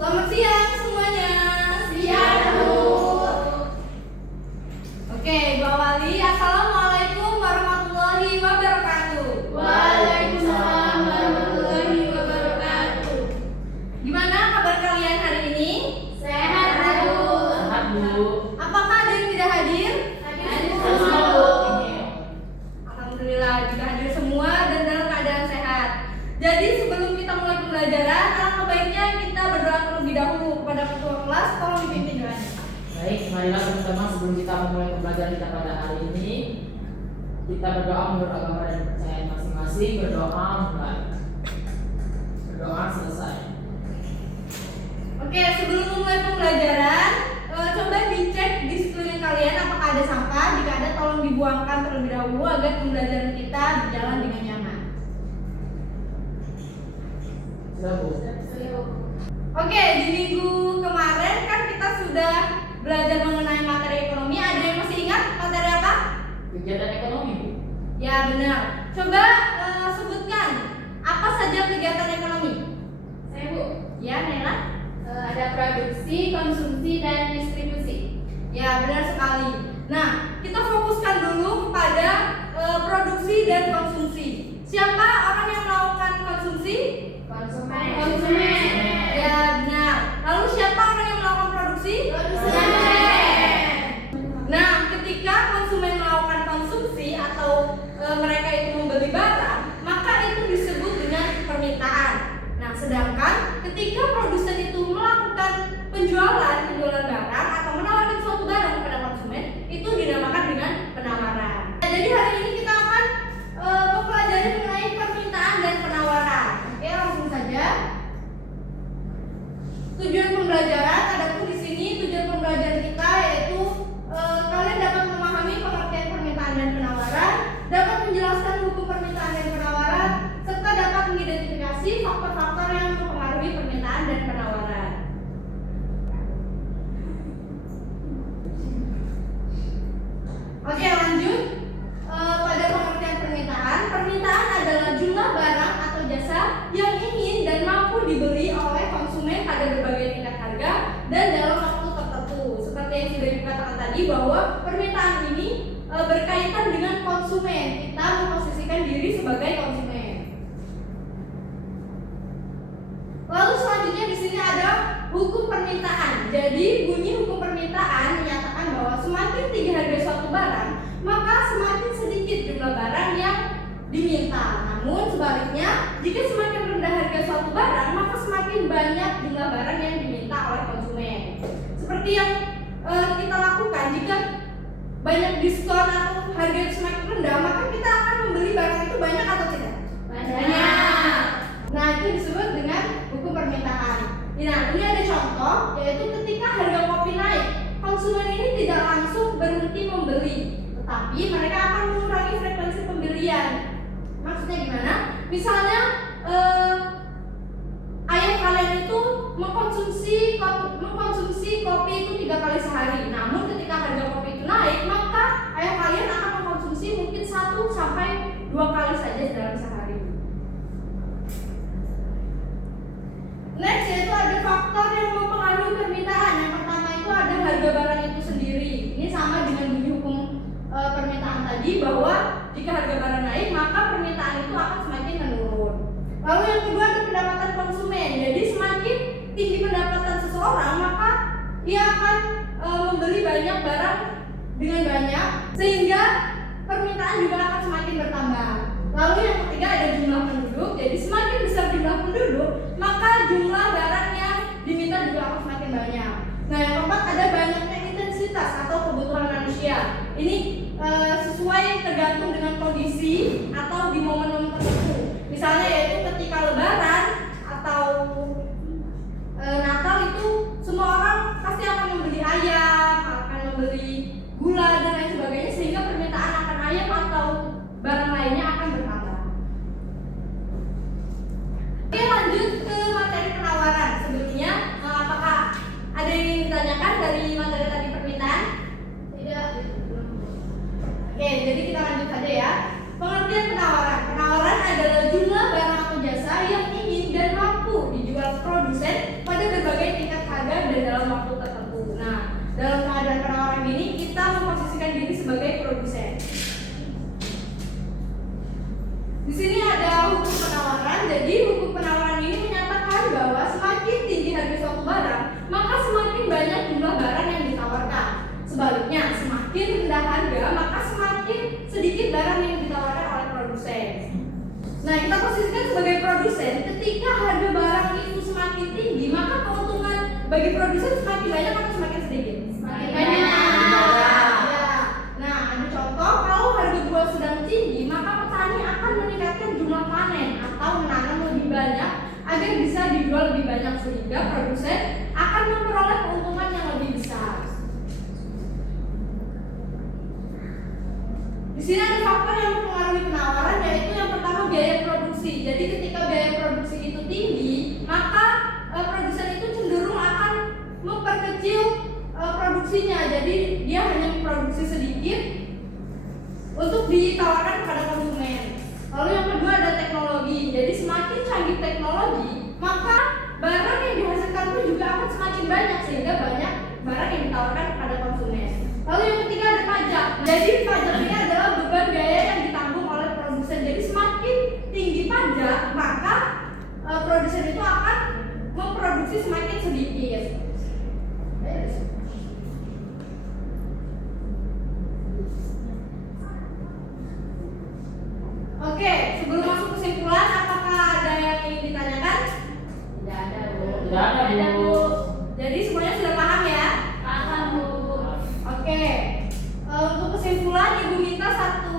Selamat siang semuanya. Siang, Bu. Oke, Bu Awali. Assalamualaikum warahmatullahi wabarakatuh. Waalaikumsalam warahmatullahi wabarakatuh. Gimana kabar kalian hari ini? Sehat, Bu. Sehat, Bu. Apakah ada yang tidak hadir? Hadir semua, Bu. Alhamdulillah juga hadir semua dan dalam keadaan sehat. Jadi sebelum kita mulai pembelajaran, alangkah baiknya kita berdoa terlebih dahulu kepada ketua kelas. Tolong dipimpin doanya. Baik, marilah teman-teman sebelum kita memulai pembelajaran kita pada hari ini, kita berdoa menurut agama dan kepercayaan masing-masing. Berdoa mulai. Berdoa selesai. Oke, sebelum memulai pembelajaran, coba dicek di sekeliling kalian apakah ada sampah. Jika ada, tolong dibuangkan terlebih dahulu agar pembelajaran kita berjalan dengan nyaman. Sudah, Bu. Oke, di minggu kemarin kan kita sudah belajar mengenai materi ekonomi. Ada yang masih ingat materi apa? Kegiatan ekonomi, Bu. Ya, benar. Coba sebutkan apa saja kegiatan ekonomi. Saya, Bu. Ya, Nela. Ada produksi, konsumsi, dan distribusi. Ya, benar sekali. Nah, kita fokuskan dulu pada produksi dan konsumsi. Siapa orang yang melakukan konsumsi? Konsumen. Ya, benar. Lalu siapa orang yang melakukan produksi? Konsumen. Nah, ketika konsumen melakukan konsumsi atau mereka itu membeli barang, maka itu disebut dengan permintaan. Nah, sedangkan ketika produsen itu melakukan penjualan barang atau menawarkan suatu barang kepada konsumen, itu dinamakan dengan penawaran. Nah, jadi hari ini kita akan mempelajari mengenai permintaan dan penawaran. Oke, langsung saja. Tujuan pembelajaran, adapun di sini tujuan pembelajaran kita yaitu kalian dapat memahami pengertian permintaan dan penawaran, dapat menjelaskan hukum permintaan dan penawaran, serta dapat mengidentifikasi faktor-faktor yang mempengaruhi permintaan dan penawaran. Oke, lanjut. Pada pengertian permintaan, permintaan adalah jumlah barang atau jasa yang ingin dan mampu dibeli oleh konsumen pada berbagai tingkat harga dan dalam waktu tertentu. Seperti yang sudah dikatakan tadi bahwa permintaan ini berkaitan dengan konsumen. Kita memposisikan diri sebagai konsumen. Lalu selanjutnya di sini ada hukum permintaan. Jadi bunyi hukum permintaan menyatakan bahwa semakin tinggi harga suatu barang, maka semakin sedikit jumlah barang yang diminta. Namun sebaliknya, jika semakin rendah harga suatu barang, maka semakin banyak jumlah barang yang diminta oleh konsumen. Seperti yang kita lakukan, jika banyak diskon atau harga itu semakin rendah, maka kita akan membeli barang itu banyak atau tidak? Banyak. Nah, itu disebut dengan hukum permintaan. Nah, ini ada contoh, yaitu ketika harga kopi naik, konsumen ini tidak langsung berhenti membeli, tetapi mereka akan mengurangi frekuensi pembelian. Maksudnya gimana? Misalnya ayah kalian itu mengkonsumsi kopi itu 3 kali sehari. Namun ketika harga kopi itu naik, maka ayah kalian akan mengkonsumsi mungkin 1 sampai 2 kali saja dalam sehari. Next, yaitu ada faktor yang mempengaruhi permintaan. Yang pertama itu ada harga barang itu sendiri. Ini sama dengan bunyi hukum permintaan tadi, bahwa jika harga barang naik maka permintaan itu akan semakin menurun. Lalu yang kedua ada pendapatan konsumen. Jadi semakin tinggi pendapatan seseorang, maka ia akan membeli banyak barang dengan banyak, sehingga permintaan juga akan semakin bertambah. Lalu yang ketiga ada jumlah penduduk. Jadi semakin besar jumlah penduduk, maka jumlah barang yang diminta juga akan semakin banyak. Nah, yang keempat ada banyaknya intensitas atau kebutuhan manusia. Ini sesuai tergantung dengan kondisi atau di momen-momen tertentu. Misalnya yaitu ketika Lebaran atau Natal, itu semua orang pasti akan membeli ayam, akan membeli gula dan lain sebagainya, sehingga permintaan akan ayam atau barang lainnya akan bertambah. Oke, lanjut ke materi penawaran. Sebelumnya, apakah ada yang ingin ditanyakan dari materi tadi permintaan? Tidak. Oke, jadi kita lanjut saja ya. bagi produsen semakin banyak atau semakin sedikit? Semakin banyak. banyak. Ya. Nah, ada contoh kalau harga buah sedang tinggi, maka petani akan meningkatkan jumlah panen atau menanam lebih banyak agar bisa dijual lebih banyak sehingga produsen akan memperoleh keuntungan yang lebih besar. Di sini ada faktor yang mempengaruhi penawaran, yaitu yang pertama biaya produksi. Jadi ketika biaya produksi itu tinggi, maka produsen itu cenderung akan memperkecil produksinya. Jadi dia hanya memproduksi sedikit untuk ditawarkan kepada konsumen. Lalu yang kedua ada teknologi. Jadi semakin canggih teknologi, maka barang yang dihasilkan pun juga akan semakin banyak sehingga banyak barang yang ditawarkan kepada konsumen. Lalu yang ketiga ada pajak. Jadi pajak ini adalah beban biaya yang ditanggung oleh produsen. Jadi semakin tinggi pajak, maka produsen itu akan memproduksi semakin sedikit. Oke, sebelum masuk kesimpulan, apakah ada yang ingin ditanyakan? Tidak ada, Bu. Tidak ada, Bu. Jadi semuanya sudah paham ya? Paham, Bu. Oke, untuk kesimpulan Ibu minta satu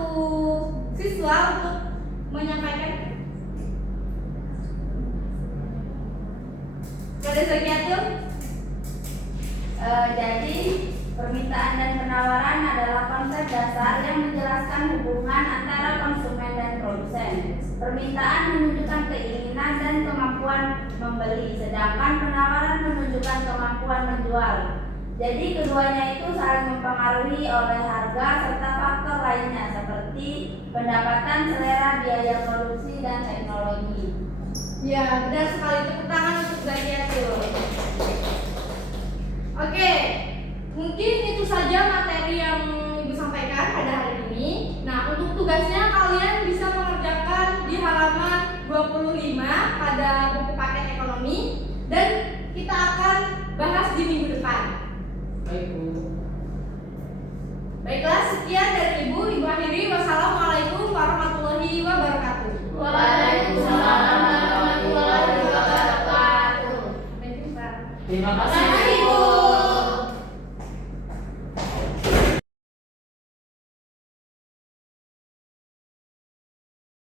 siswa untuk menyampaikan. Ada sekian. Jadi permintaan dan penawaran adalah konsep dasar yang menjelaskan hubungan antara konsumen dan produsen. Permintaan menunjukkan keinginan dan kemampuan membeli, sedangkan penawaran menunjukkan kemampuan menjual. Jadi keduanya itu saling mempengaruhi oleh harga serta faktor lainnya seperti pendapatan, selera, biaya produksi, dan teknologi. Ya, benar sekali. Tepuk tangan untuk Zakiatul. Oke, mungkin itu saja materi yang Ibu sampaikan pada hari ini. Nah, untuk tugasnya